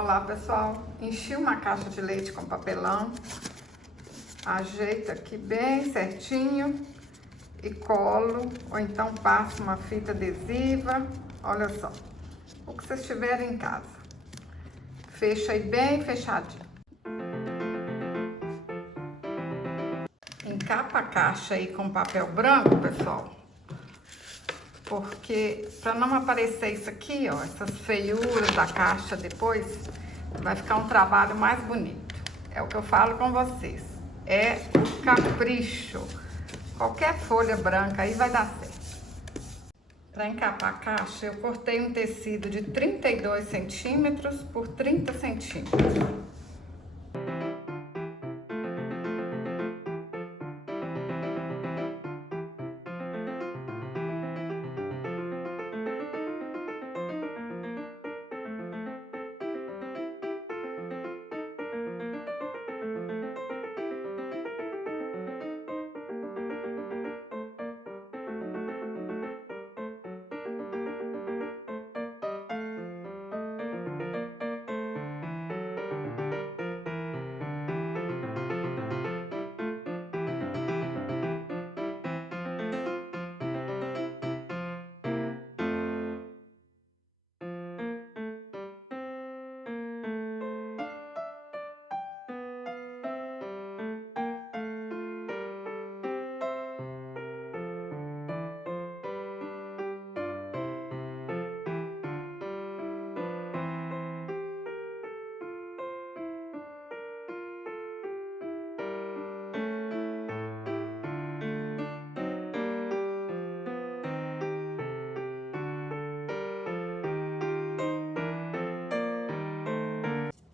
Olá pessoal, enchi uma caixa de leite com papelão, ajeito aqui bem certinho e colo, ou então passo uma fita adesiva, olha só, o que vocês tiverem em casa. Fecha aí bem fechadinho. Encapa a caixa aí com papel branco, pessoal, porque para não aparecer isso aqui, ó, essas feiuras da caixa depois, vai ficar um trabalho mais bonito. É o que eu falo com vocês, é o capricho. Qualquer folha branca aí vai dar certo. Para encapar a caixa, eu cortei um tecido de 32 centímetros por 30 centímetros.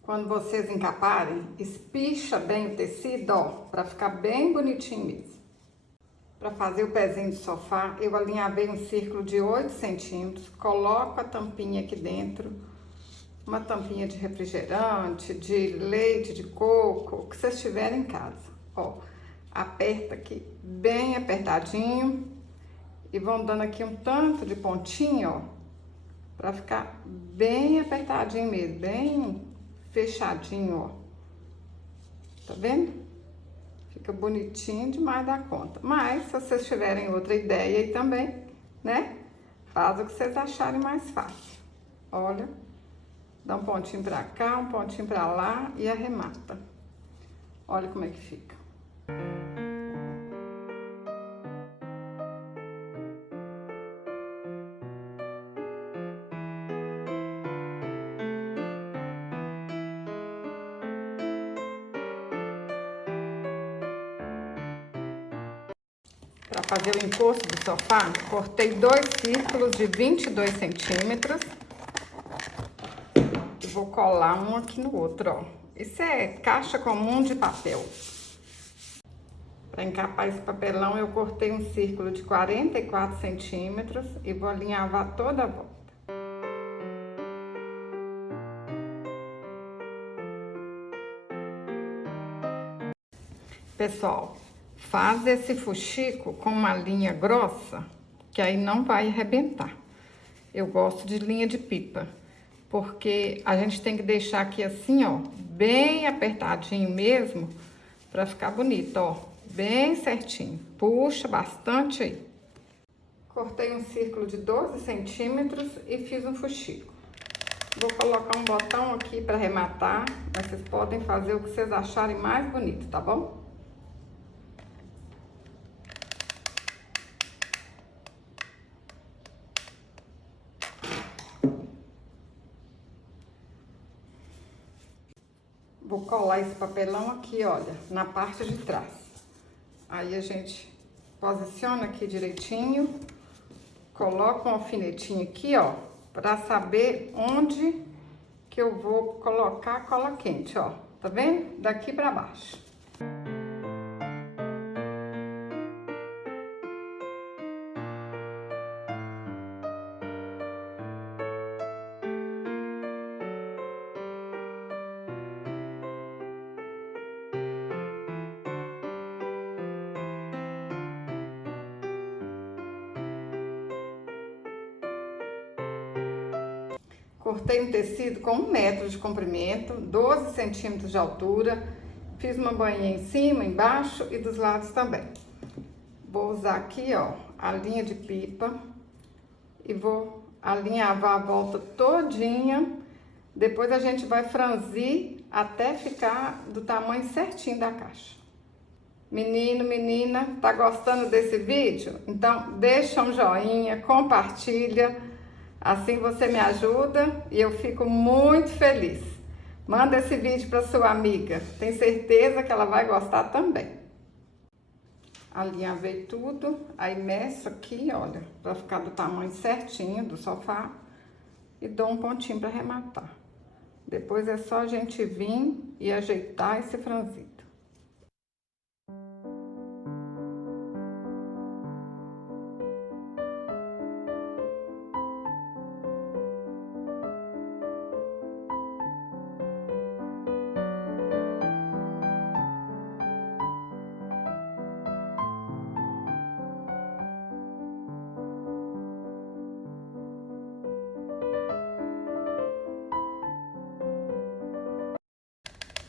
Quando vocês encaparem, espicha bem o tecido, ó, para ficar bem bonitinho mesmo. Para fazer o pezinho de sofá, eu alinhavei um círculo de 8 centímetros, coloco a tampinha aqui dentro, uma tampinha de refrigerante, de leite, de coco, o que vocês tiverem em casa. Ó, aperta aqui bem apertadinho e vão dando aqui um tanto de pontinho, ó, para ficar bem apertadinho mesmo, bem fechadinho, ó. Tá vendo? Fica bonitinho demais da conta. Mas, se vocês tiverem outra ideia aí também, né? Faz o que vocês acharem mais fácil. Olha, dá um pontinho pra cá, um pontinho pra lá e arremata. Olha como é que fica. Para fazer o encosto do sofá, cortei 2 círculos de 22 centímetros e vou colar um aqui no outro, ó. Isso é caixa comum de papel. Para encapar esse papelão, eu cortei um círculo de 44 centímetros e vou alinhavar toda a volta. Pessoal, faz esse fuxico com uma linha grossa, que aí não vai arrebentar. Eu gosto de linha de pipa, porque a gente tem que deixar aqui assim, ó, bem apertadinho mesmo, pra ficar bonito, ó, bem certinho. Puxa bastante aí. Cortei um círculo de 12 centímetros e fiz um fuxico. Vou colocar um botão aqui para arrematar, mas vocês podem fazer o que vocês acharem mais bonito, tá bom? Vou colar esse papelão aqui, olha, na parte de trás. Aí a gente posiciona aqui direitinho, coloca um alfinetinho aqui, ó, pra saber onde que eu vou colocar a cola quente, ó. Tá vendo? Daqui pra baixo. Cortei um tecido com 1 metro de comprimento, 12 centímetros de altura. Fiz uma bainha em cima, embaixo e dos lados também. Vou usar aqui, ó, a linha de pipa e vou alinhavar a volta todinha. Depois a gente vai franzir até ficar do tamanho certinho da caixa. Menino, menina, tá gostando desse vídeo? Então deixa um joinha, compartilha, assim você me ajuda e eu fico muito feliz. Manda esse vídeo para sua amiga, tenho certeza que ela vai gostar também. Alinhavei tudo, aí meço aqui, olha, para ficar do tamanho certinho do sofá e dou um pontinho para arrematar. Depois é só a gente vir e ajeitar esse franzido.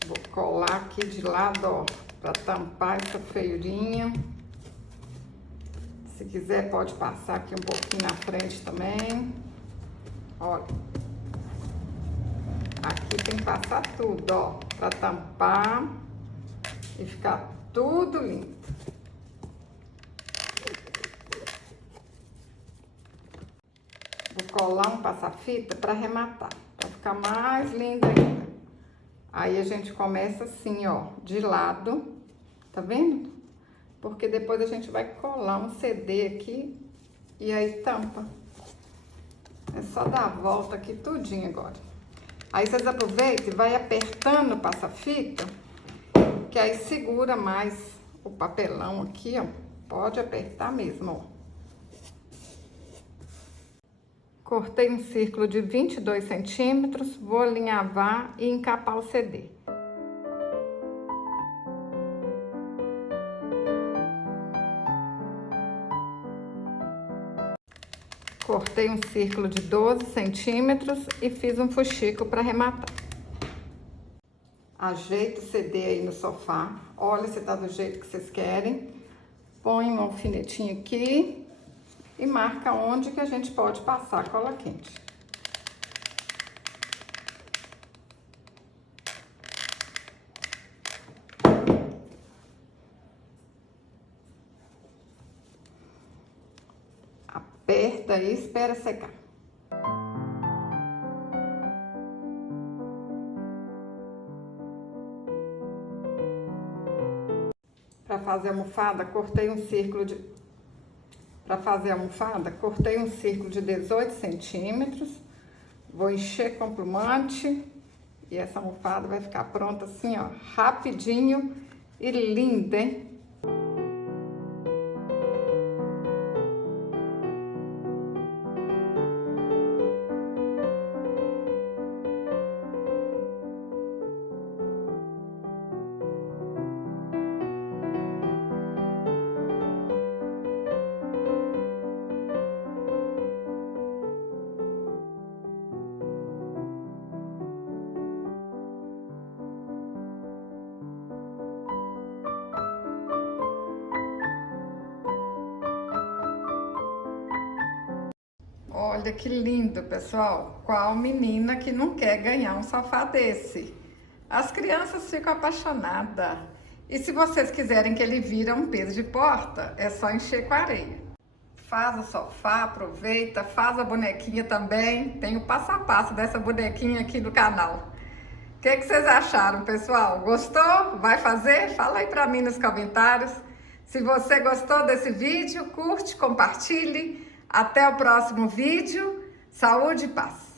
Vou colar aqui de lado, ó, para tampar essa feirinha. Se quiser pode passar aqui um pouquinho na frente também. Olha. Aqui tem que passar tudo, ó, para tampar e ficar tudo lindo. Vou colar um passa-fita para arrematar, para ficar mais lindo ainda. Aí a gente começa assim, ó, de lado, tá vendo? Porque depois a gente vai colar um CD aqui e aí tampa. É só dar a volta aqui tudinho agora. Aí vocês aproveitam e vai apertando o passa-fita, que aí segura mais o papelão aqui, ó. Pode apertar mesmo, ó. Cortei um círculo de 22 centímetros, vou alinhavar e encapar o CD. Cortei um círculo de 12 centímetros e fiz um fuxico para arrematar. Ajeita o CD aí no sofá, olha se tá do jeito que vocês querem. Põe um alfinetinho aqui. E marca onde que a gente pode passar cola quente. Aperta e espera secar. Para fazer a almofada, cortei um círculo de... Para fazer a almofada, cortei um círculo de 18 centímetros, vou encher com plumante e essa almofada vai ficar pronta assim, ó, rapidinho e linda, hein? Olha que lindo, pessoal. Qual menina que não quer ganhar um sofá desse? As crianças ficam apaixonadas. E se vocês quiserem que ele vira um peso de porta, é só encher com areia. Faz o sofá, aproveita, faz a bonequinha também. Tem o passo a passo dessa bonequinha aqui no canal. O que vocês acharam, pessoal? Gostou? Vai fazer? Fala aí pra mim nos comentários. Se você gostou desse vídeo, curte, compartilhe. Até o próximo vídeo. Saúde e paz!